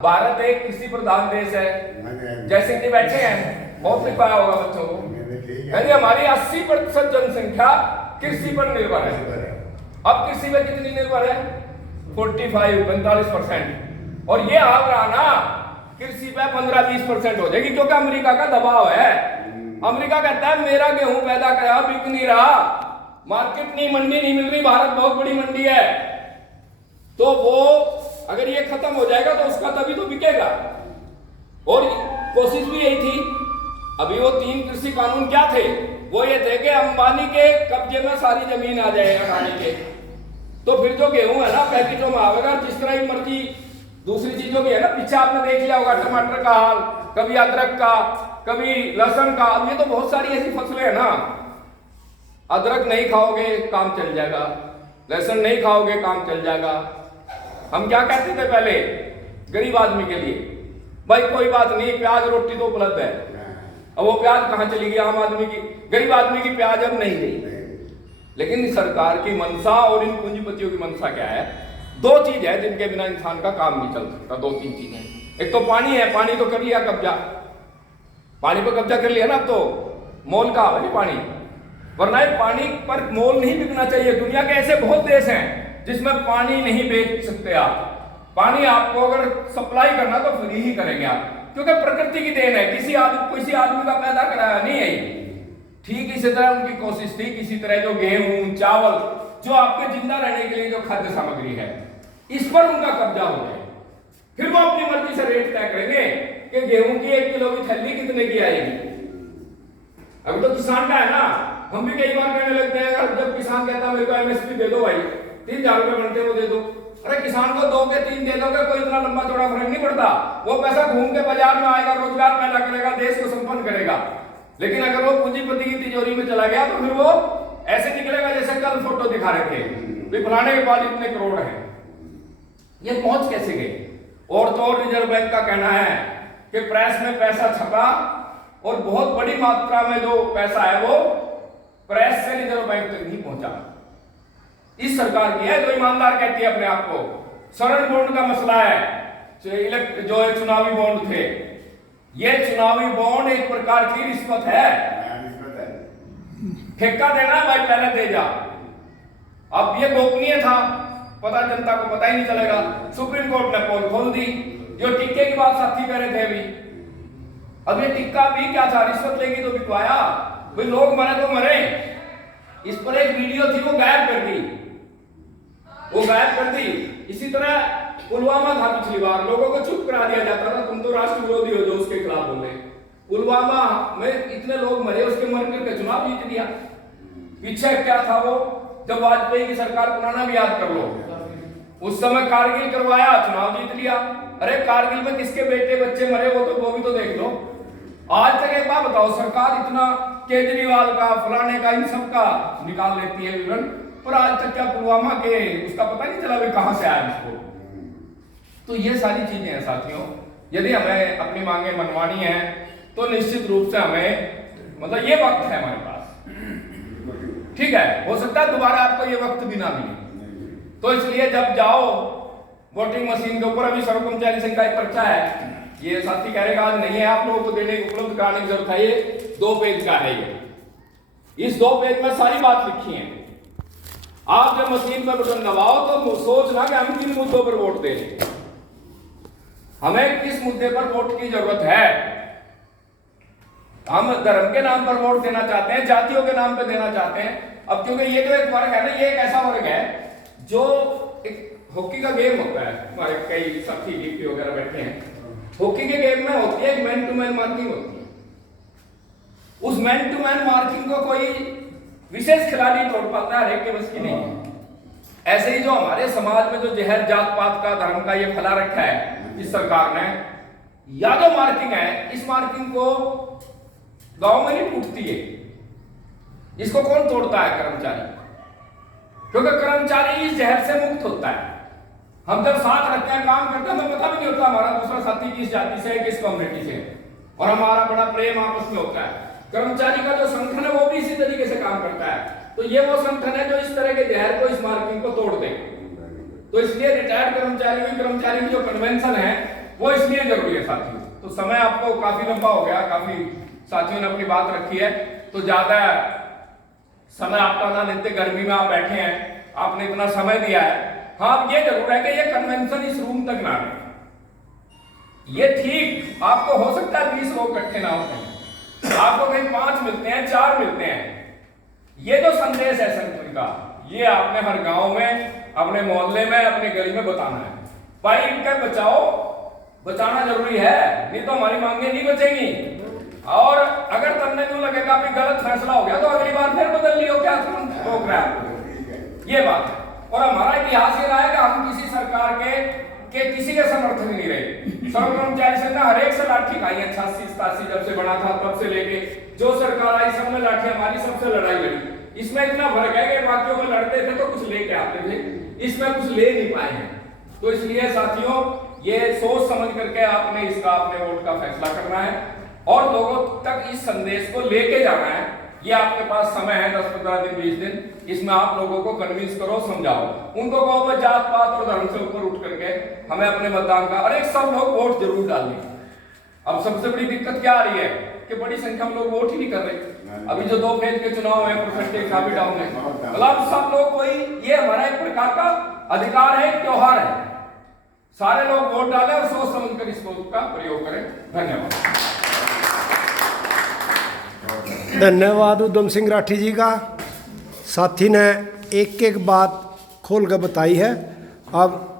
भारत एक कृषि प्रधान देश है, जैसे कि बैठे हैं, बहुत लिखा होगा बच्चों को। यानी हमारी 80% जनसंख्या कृषि पर निर्भर है। अब कृषि में कितनी निर्भर है? 45-45%। और ये हाल रहा ना, कृषि पे 15-20% हो जाएगी, क्योंकि अमेरिका का दबाव है। अमेरिका कहता है मेरा गेहूं पैदा करा, बिक नहीं रहा, मार्केट नहीं, मंडी नहीं मिल रही, भारत बहुत बड़ी मंडी है, तो वो अगर ये खत्म हो जाएगा तो उसका तभी तो बिकेगा। और कोशिश भी यही थी। अभी वो 3 कृषि कानून क्या थे? वो ये थे कि अंबानी के कब्जे में सारी जमीन आ जाए, अडानी के, तो फिर जो गेहूं है ना पैकेटों में आवेगा, जिस तरह की मर्जी दूसरी चीजों की है ना। पीछे आपने देख लिया होगा टमाटर का हाल, कभी अदरक का, कभी लहसुन का। अब ये तो बहुत सारी ऐसी फसलें है ना, अदरक नहीं खाओगे काम चल जाएगा, लहसुन नहीं खाओगे काम चल जाएगा। हम क्या कहते थे पहले गरीब आदमी के लिए? भाई कोई बात नहीं, प्याज रोटी तो उपलब्ध है। अब वो प्याज कहां चली गई? आम आदमी की, गरीब आदमी की प्याज अब नहीं गई। लेकिन सरकार की मनसा और इन पूंजीपतियों की मनसा क्या है? 2 चीज है जिनके बिना इंसान का काम नहीं चल सकता। 2-3 चीजें। एक तो पानी है, पानी तो कर लिया कब्जा, पानी पर कब्जा कर लिया ना, अब तो मोल का है पानी, वरना पानी पर मोल नहीं बिकना चाहिए। दुनिया के ऐसे बहुत देश हैं जिसमें पानी नहीं बेच सकते आप। पानी आपको अगर सप्लाई करना तो फ्री ही करेंगे आप, क्योंकि प्रकृति की देन है, किसी आदमी का पैदा कराया नहीं है। ठीक इसी तरह उनकी कोशिश थी, किसी तरह जो गेहूं चावल, जो आपके जिंदा रहने के लिए जो खाद्य सामग्री है, इस पर उनका कब्जा हो जाए, फिर वो अपनी मर्जी से रेट तय करेंगे कि गेहूं की 1 किलो की थैली कितने की आएगी। अभी तो किसान का है ना, हम भी कई बार कहने लगते हैं, जब किसान कहता है मेरे को एमएसपी दे दो भाई, 3000 रुपए बनते वो दे दो। अरे किसान को 2 के 3 दे दोगे, कोई इतना लंबा चौड़ा फर्क नहीं पड़ता। वो पैसा घूम के बाजार में आएगा, रोजगार पैदा करेगा, देश को संपन्न करेगा। लेकिन अगर वो पूंजीपति की तिजोरी में चला गया तो फिर वो ऐसे निकलेगा जैसे कल फोटो दिखा रहे थे, फलाने के पास इतने करोड़ हैं। ये पहुंच कैसे गए? और तो और रिजर्व बैंक का कहना है कि प्रेस में पैसा छपा और बहुत बड़ी मात्रा में जो पैसा है वो प्रेस से रिजर्व बैंक तक नहीं पहुंचा। इस सरकार की है जो ईमानदार कहती है अपने आप को। स्वर्ण बॉन्ड का मसला है, जो चुनावी बॉन्ड थे, ये चुनावी बॉन्ड एक प्रकार की रिश्वत है। ठेका देना है भाई, पहले दे जा। अब ये गोपनीय था, पता जनता को पता ही नहीं चलेगा। सुप्रीम कोर्ट ने पोल खोल दी। जो टिक्के की बात साथी कह रहे थे अभी, अब ये टिक्का भी क्या था? रिश्वत लेगी तो बिकवाया भाई, लोग मरे तो मरे। इस पर एक वीडियो थी, वो गायब कर दी। इसी तरह पुलवामा था, पिछली बार लोगों को चुप करा दिया जाता था, तुम तो राष्ट्र विरोधी हो जो उसके खिलाफ बोले। पुलवामा में इतने लोग मरे, उसके मर करके चुनाव जीत लिया। पीछे क्या था वो, जब वाजपेयी की सरकार, पुराना भी याद कर लो, उस समय कारगिल करवाया, चुनाव जीत लिया। अरे कारगिल में किसके बेटे बच्चे मरे वो भी तो देख लो। आज तक एक बात बताओ, सरकार इतना केजरीवाल का, फलाने का, इन सब का निकाल लेती है विवरण, पर आज तक क्या पुलवामा के उसका पता नहीं चला भाई कहां से आया इसको। तो ये सारी चीजें हैं साथियों। यदि हमें अपनी मांगे मनवानी है तो निश्चित रूप से हमें, मतलब ये वक्त है हमारे पास, ठीक है। हो सकता है दोबारा आपको ये वक्त भी ना मिले, तो इसलिए जब जाओ वोटिंग मशीन के ऊपर, अभी सर्व कर्मचारी संघ का एक पर्चा है, ये साथी कह रहे आज नहीं है, आप लोगों को देने उपलब्ध कराने की जरूरत है। ये 2 पेज का है। ये इस 2 पेज में सारी बात लिखी है। आप जब मशीन पर बटन दबाओ तो सोचना कि हम किन मुद्दों पर वोट दे रहे, हमें किस मुद्दे पर वोट की जरूरत है। हम धर्म के नाम पर वोट देना चाहते हैं, जातियों के नाम पर देना चाहते हैं। अब क्योंकि ये जो एक वर्ग है ना, ये एक ऐसा वर्ग है जो एक हॉकी का गेम होता है, हमारे कई साथी डीपी वगैरह बैठे हैं, हॉकी के गेम में होती है एक मैन टू मैन मार्किंग होती है। उस मैन टू मैन मार्किंग को कोई विशेष खिलाड़ी तोड़ पाता है, हर एक के बस की नहीं। ऐसे ही जो हमारे समाज में जो जहर जात पात का, धर्म का ये फैला रखा है इस सरकार ने, या जो मार्किंग है, इस मार्किंग को गांव में नहीं टूटती है। इसको कौन तोड़ता है? कर्मचारी, क्योंकि कर्मचारी इस जहर से मुक्त होता है। हम जब साथ रहते हैं, काम करते हैं, हमें पता भी नहीं होता हमारा दूसरा साथी किस जाति से है, किस कम्युनिटी से है, और हमारा बड़ा प्रेम आपस में होता है। कर्मचारी का जो संगठन है वो भी इसी तरीके से काम करता है। तो ये वो संगठन है जो इस तरह के जहर को, इस मार्किंग को तोड़ दे। तो इसलिए रिटायर्ड कर्मचारी की जो कन्वेंशन है वो साथियों। तो समय आपको काफी लंबा हो गया, काफी साथियों ने अपनी बात रखी है, तो ज्यादा समय आपका ना लेते, गर्मी में आप बैठे हैं, आपने इतना समय दिया है। हाँ, ये जरूर है कि ये कन्वेंशन इस रूम तक ना रहे। ये ठीक, आपको हो सकता है 20 लोग इकट्ठे ना होते हैं, आपको कहीं 5 मिलते हैं, 4 मिलते हैं। ये जो संदेश है संगठन का, ये आपने हर गांव में, अपने मोहल्ले में, अपनी गली में बताना है। भाई इनका बचाओ, बचाना जरूरी है, नहीं तो हमारी मांगे नहीं बचेंगी। और अगर तुमने क्यों लगेगा कि गलत फैसला हो गया तो अगली बार फिर बदल लियो, क्या रोक रहा है, ये बात है। और हमारा इतिहास ये रहा है कि हम किसी सरकार के किसी के समर्थन नहीं रहे। सर्व कर्मचारी संघ ने हर एक से लाठी खाई है, 86-87 जब से बना था तब से लेके जो सरकार आई सब में लाठी हमारी, सबसे लड़ाई लड़ी। इसमें इतना फर्क है कि बाकियों में लड़ते थे तो कुछ लेके आते थे, इसमें कुछ ले नहीं पाए हैं। तो इसलिए साथियों, ये सोच समझ करके आपने इसका, अपने वोट का फैसला करना है और लोगों तक इस संदेश को लेके जाना है। ये आपके पास समय है 10-15 दिन 20 दिन, इसमें आप लोगों को कन्विंस करो, समझाओ, उनको कहो मैं जात पात और धर्म से ऊपर उठ करके हमें अपने मतदान का, अरे सब लोग वोट जरूर डालें। अब सबसे बड़ी दिक्कत क्या आ रही है कि बड़ी संख्या में लोग वोट ही नहीं कर रहे। अभी जो 2 फेज के चुनाव है, परसेंटेज काफी डाउन है। मतलब सब लोग कोई, ये हमारा एक प्रकार का अधिकार है, त्योहार है, सारे लोग वोट डालें और सोच समझ कर इस वोट का प्रयोग करें। धन्यवाद। धन्यवाद उधम सिंह राठी जी का। साथी ने एक एक बात खोल कर बताई है। अब